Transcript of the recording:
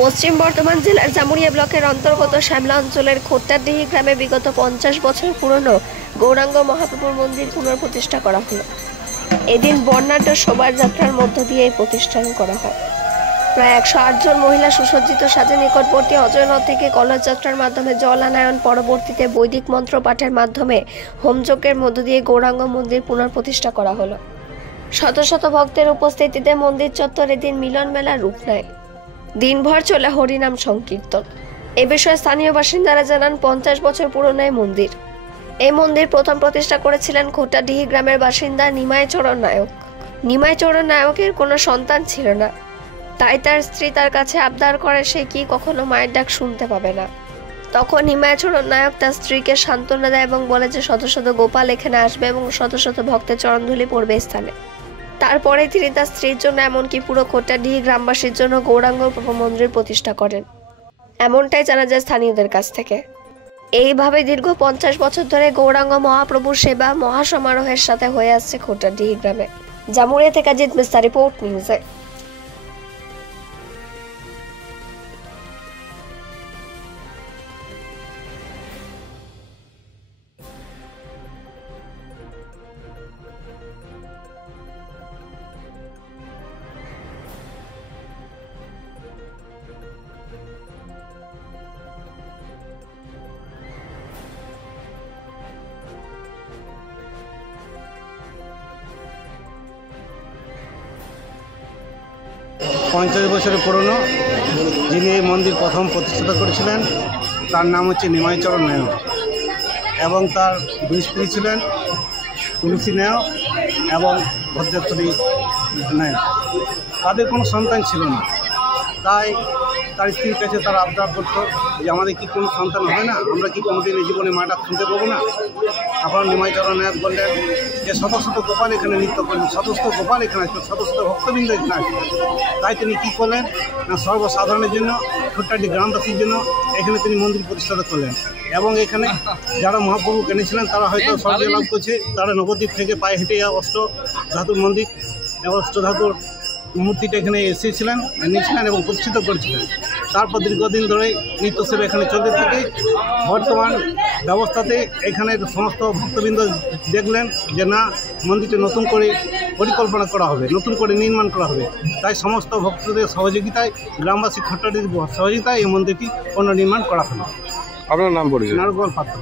পশ্চিম বর্ধমান জেলার জামুরিয়া ব্লকের অন্তর্গত শ্যামলা অঞ্চলের খোট্টাডিহি গ্রামে বিগত 50 বছর পুরনো গৌরাঙ্গ মহাপ্রভুর মন্দির পুনঃপ্রতিষ্ঠা করা হলো। এদিন বর্ণাঢ্য শোভাযাত্রার মধ্য দিয়ে এই প্রতিষ্ঠান করা হয়। প্রায় 108 জন মহিলা সুসজ্জিত সাজে নিকটবর্তী অজয়নদ থেকে কলস যাত্রার মাধ্যমে জল আনায়ন, পরবর্তীতে বৈদিক মন্ত্র পাঠের মাধ্যমে হোমযজ্ঞের মধ্য দিয়ে গৌরাঙ্গ মন্দির পুনঃপ্রতিষ্ঠা করা হলো। শত শত ভক্তের উপস্থিতিতে মন্দির চত্বরে দিন মিলন মেলার রূপ নেয়। দিনভর চলে হরিনাম সংকীর্তন। এ বিষয়ে স্থানীয় বাসিন্দারা জানান, 50 বছর পুরনো এই মন্দির। এই মন্দির প্রথম প্রতিষ্ঠা করেছিলেন খোট্টাডিহি গ্রামের বাসিন্দা নিমাই চরণ নায়ক। নিমাই চরণ নায়কের কোনো সন্তান ছিল না, তাই তার স্ত্রী তার কাছে আবদার করে সে কি কখনো মায়ের ডাক শুনতে পাবে না। তখন নিমাই চরণ নায়ক তার স্ত্রীকে সান্ত্বনা দেয় এবং বলে যে শত শত গোপাল এখানে আসবে এবং শত শত ভক্তের চরণধুলি পড়বে স্থানে। তারপরে তিনি তার স্ত্রীর জন্য এমনকি পুরো খোট্টাডিহি গ্রামবাসীর জন্য গৌরাঙ্গ মন্দির প্রতিষ্ঠা করেন, এমনটাই জানা যায় স্থানীয়দের কাছ থেকে। এইভাবে দীর্ঘ 50 বছর ধরে গৌরাঙ্গ মহাপ্রভুর সেবা মহাসমারোহের সাথে হয়ে আসছে খোট্টাডিহি গ্রামে। জামুরিয়া থেকে জিৎ মিস্তা, রিপোর্ট নিউজে। পঞ্চাশ বছরের পুরনো যিনি এই মন্দির প্রথম প্রতিষ্ঠা করেছিলেন তার নাম হচ্ছে নিমাই চরণ নায়ক এবং তার দুই স্ত্রী ছিলেন তুলসী নায়ক এবং ভদ্রেশ্বরী নায়ক। তাদের কোনো সন্তান ছিল না, তাই তার স্ত্রীর কাছে তারা আবদার করতো যে আমাদের কি কোনো সন্তান হবে না, আমরা কি কোনোদিন এই জীবনে মাটা শুনতে পাবো না। তখন নিমাই চরণ নায়ক বললেন যে শত শত গোপাল এখানে নৃত্য করলেন, শত শত গোপাল এখানে আসবে, শত শত ভক্তবৃন্দ এখানে আসবে। তাই তিনি কী করলেন না, সর্বসাধারণের জন্য খোট্টাডিহি গ্রামবাসীর জন্য এখানে তিনি মন্দির প্রতিষ্ঠা করলেন। এবং এখানে যারা মহাপ্রভু কিনেছিলেন তারা হয়তো স্বর্গ লাভ করছে, তারা নবদ্বীপ থেকে পায়ে হেঁটে অষ্ট ধাতুর মন্দির এবং অষ্ট ধাতুর মূর্তিটা এখানে এসেছিলেন, নিয়েছিলেন এবং প্রতিষ্ঠিত করেছিলেন। তারপর দীর্ঘদিন ধরে নিত্যসেবা এখানে চলতে থাকে। বর্তমান ব্যবস্থাতে এখানে সমস্ত ভক্তবৃন্দ দেখলেন যে না, মন্দিরটি নতুন করে পরিকল্পনা করা হবে, নতুন করে নির্মাণ করা হবে। তাই সমস্ত ভক্তদের সহযোগিতায়, গ্রামবাসী খোট্টাডিহির সহযোগিতায় এই মন্দিরটি পুনর্নির্মাণ করা হলো। আপনার নাম পরিচয়? নারগোপাল পাত্র।